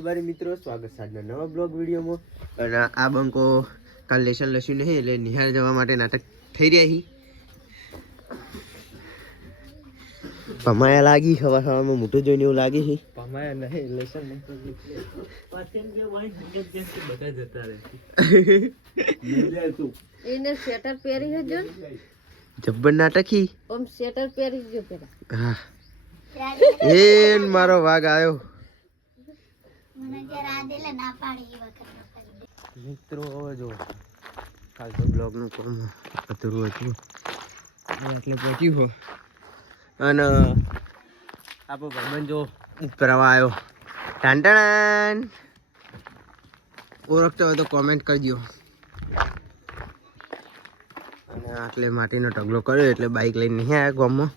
મારી મિત્રો સ્વાગત છે આજના નવા બ્લોગ વિડીયોમાં. અને આ બંકો કાલ લેશન લસ્યું નહીં એટલે નિહાળ જવા માટે નાટક થઈ રહ્યા હી. પમાયા લાગી સવાર સવારમાં મોટું જોઈને એવું લાગે છે. પમાયા નહીં લેશન નહીં બધા જતા રહે એને સ્વેટર પહેરી હજો જબ્બર નાટક હી. ઓમ સ્વેટર પહેરી જો પેલા હા એ મારો વાઘ આવ્યો. મિત્રો જો કાલ તો બ્લોગનું કામ અધૂરું હતું એટલે પહોંચ્યું હો. અને આપણો ભાઈબંધ જો ઉપરવા આવ્યો. ટાંટણ ઓળખતો હોય તો કોમેન્ટ કરજો. અને આટલે માટીનો ઢગલો કર્યો એટલે બાઇક લઈને નહીં આવ્યા ગામમાં.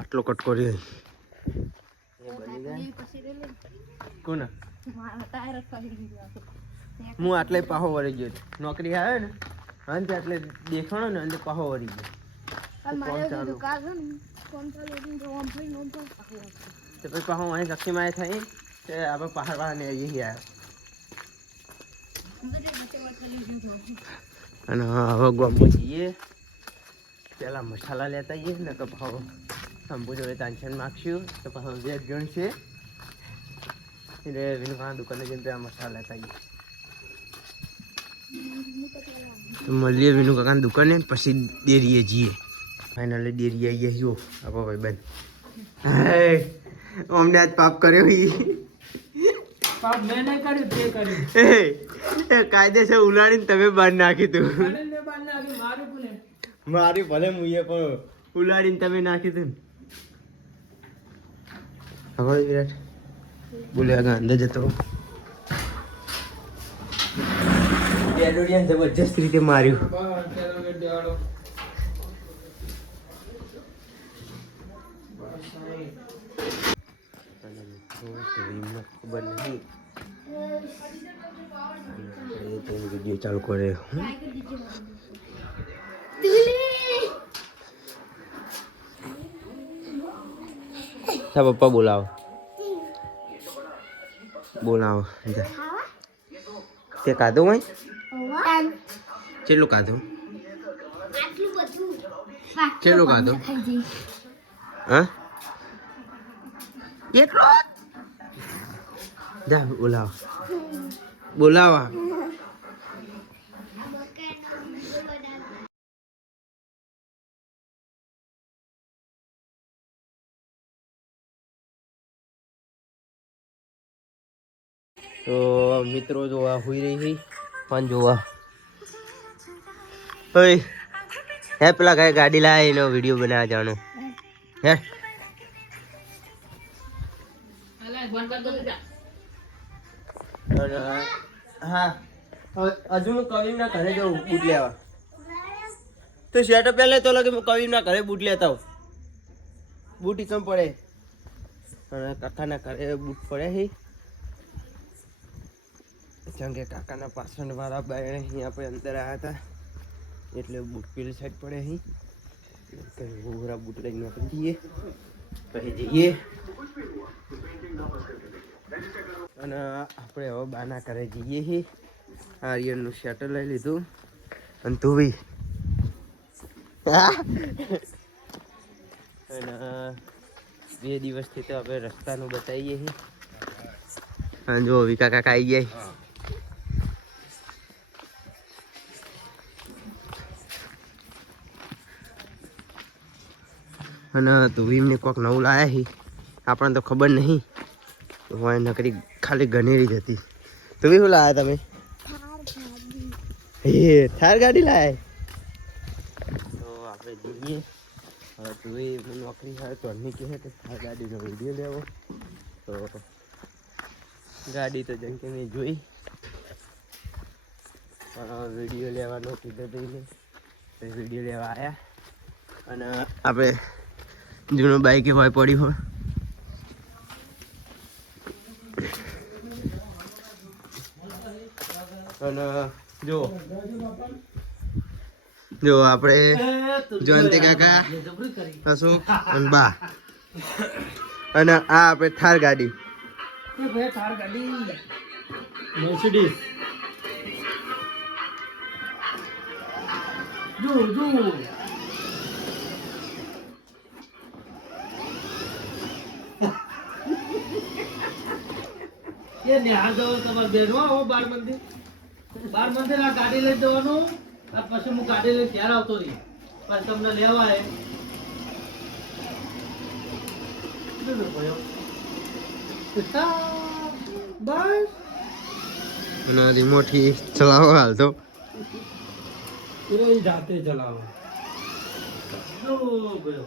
આટલો કટકો રહ્યો કોના હું આટલે પાહો વળી ગયો. નોકરી આવે ને અંતે આટલે દેખાણો ને અંતે પાહો વળી ગયો. તો પછી પાહો અહીં શક્તિમાં થઈ તે આપણે પહાડ વાળાને અહીં આવ્યા. અને હવે ગામમાં જઈએ પેલા મસાલા લેતા આવીએ ને તો ભાવ શંભુ જોડે ટેન્શન માગશું તો પાછો 2 જણ છે એટલે વિનુકાના દુકાને જઈને ત્યાં મસાલા લેતા આવીએ. તો મળીએ વિનુ કાકાની દુકાને પછી ડેરીએ જઈએ. ફાઇનલી ડેરીએ આવીએ જો આપણો ભાઈબંધ. અમને આજ પાપ કર્યો પાપ મેં નહીં કર્યું તે કર્યું કાયદેસર ઉલાડીને તમે બહાર નાખી તું. મારી ભલે મુએ પણ ઉલાડીને તમે નાખી તું. હવે વિરાટ બોલે આગળ અંદર જતો જબરજસ્ત રીતે માર્યું. ખબર નહીં વિડીયો ચાલુ કરે. પપ્પા બોલાવો બોલાવો. તે કાધું હોય કેટલું કાધું કેટલું કાધું હા એટલો જા બોલાવો બોલાવા. તો મિત્રો જોવા હુઈ રહી છે પણ જોવા હે પેલા કઈ ગાડી લાવે એનો વિડીયો બનાવવા જવાનો હે. હા હજુ હું કવિમના ઘરે જવું બૂટ લેવા. તો શર્ટ પહેલે તો લગે કવિમના ઘરે બૂટ લેતા હોઉં. બૂટ કેમ પડે અને કાકાના ઘરે બૂટ પડે છે કેમ કે કાકાના પાછળ વાળા બાય અહીં આપણે અંદર આવ્યા હતા એટલે બૂટ પેલી સાઈડ પડે અહીં. ઘોરા બૂટ લઈને આપણે જઈએ પછી જઈએ અને આપણે હવે બાના ઘરે જઈએ છીએ. આર્યનનું શર્ટ લઈ લીધું અને ધોવી અને 2 દિવસથી તો આપણે રસ્તાનું બતાવીએ છીએ. હા જો વિકા કાકા આવી જાય. અને ધોવીને કોઈક નવું લાયા છે આપણને તો ખબર નહીં. હોય નકરી ખાલી ગનેરી જ હતી. ધોવી શું લાયા તમે? થાર ગાડી લાયા. તો આપણે જઈએ હવે ધોવી નોકરી થાય તો અન્ય કહે કે થાર ગાડીનો વિડીયો લેવો. તો ગાડી તો જેમ કે મેં જોઈ પણ વિડીયો લેવાનો કીધો થઈને વિડીયો લેવા આવ્યા. અને આપણે જૂનું બાઈક હોય પડી હોય અને જો આપણે જયંતિ કાકા અશોક અને બા અને આ આપણે થાર ગાડી. એ ભાઈ થાર ગાડી મર્સિડીઝ જો એ નેહા જવાનું તમારે બેનો હો 12 મંદિર આ ગાડી લઈ જવાનું આ પછી હું ગાડી લઈ ત્યારે આવતો રહી પછી તમને લેવા આવે બસ અને રિમોટ થી ચલાવો હાલ તો એ જાતે ચલાવો જો ગયો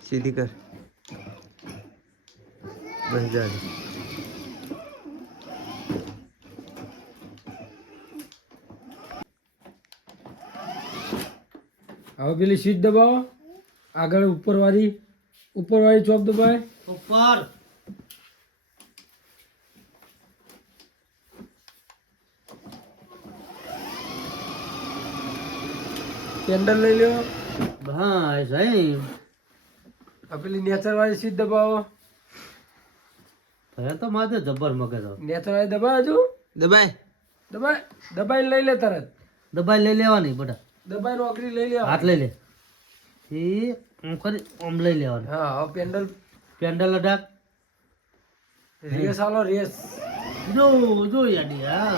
સીધી કર બસ જા. હવે પેલી સીટ દબાવો આગળ ઉપરવાળી ચોપ દબાય ઉપર કેન્ડલ લઈ લ્યો હા સાહેબ આ પેલી નેચર વાળી સીટ દબાવો ભયા તો માથે જબર મગજ નેચર વાળી દબાવો હજુ દબાઈ લઈ લે તરત દબાઈ લઈ લેવાની બેટા દબાઈ નોકરી લઈ લેવા હાથ લઈ લે એ આમ કરી આમ લઈ લેવાનું હા હવે પેન્ડલ અડાક રેસ આલો રેસ જો યાડી હા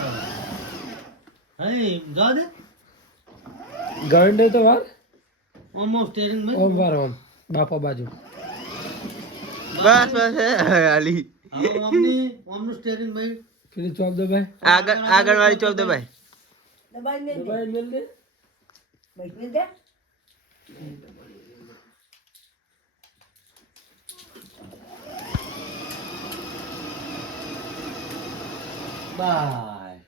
હે જા દે ગાંડે તો વાર ઓમ સ્ટીયરિંગ માં ઓમ વાર ઓમ બાપા બાજુ બસ હાલી ઓમનું સ્ટીયરિંગ માં પેલી ચોપ દબાય આગળ વાળી ચોપ દબાય. દબાઈ લે દબાઈ મેલ દે બેઠી દે બાય